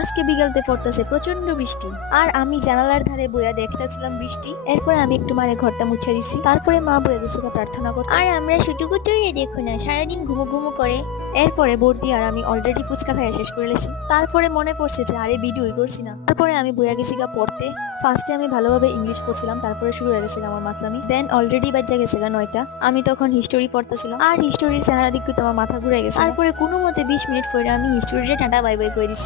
আজকে বিকালতে পড়তেছে প্রচন্ড বৃষ্টি, আর আমি জানালার ধারে বইয়া দেখতেছিলাম বৃষ্টি। এরপরে আমি একটু মারে ঘরটা মুছে দিছি, তারপরে মা বইয়া দিছে প্রার্থনা করতে। আর আমরা শুটুকুটুরে দেখো না, সারাদিন ঘুমো ঘুমো করে। এরপরে বর্দি আর আমি অলরেডি ফুচকা খাইয়া শেষ করে লেছি। তারপরে মনে পড়ছে যে আরে ভিডিওই করছি না। তারপরে আমি বইয়া গেছি গা পড়তে। ফার্স্টে আমি ভালোভাবে ইংলিশ পড়ছিলাম, তারপরে শুরু হয়ে গেছে আমার মাতলামি। দেন অলরেডি বাজ্জা গেছে গা 9টা। আমি তখন হিস্টোরি পড়তেছিলাম, আর হিস্টোরির চেহারা দিকে তো আমার মাথা ঘুরে গেছে। তারপরে কোনো মতে 20 মিনিট পরে আমি হিস্টোরিটা টাটা বাই বাই করে দিছি।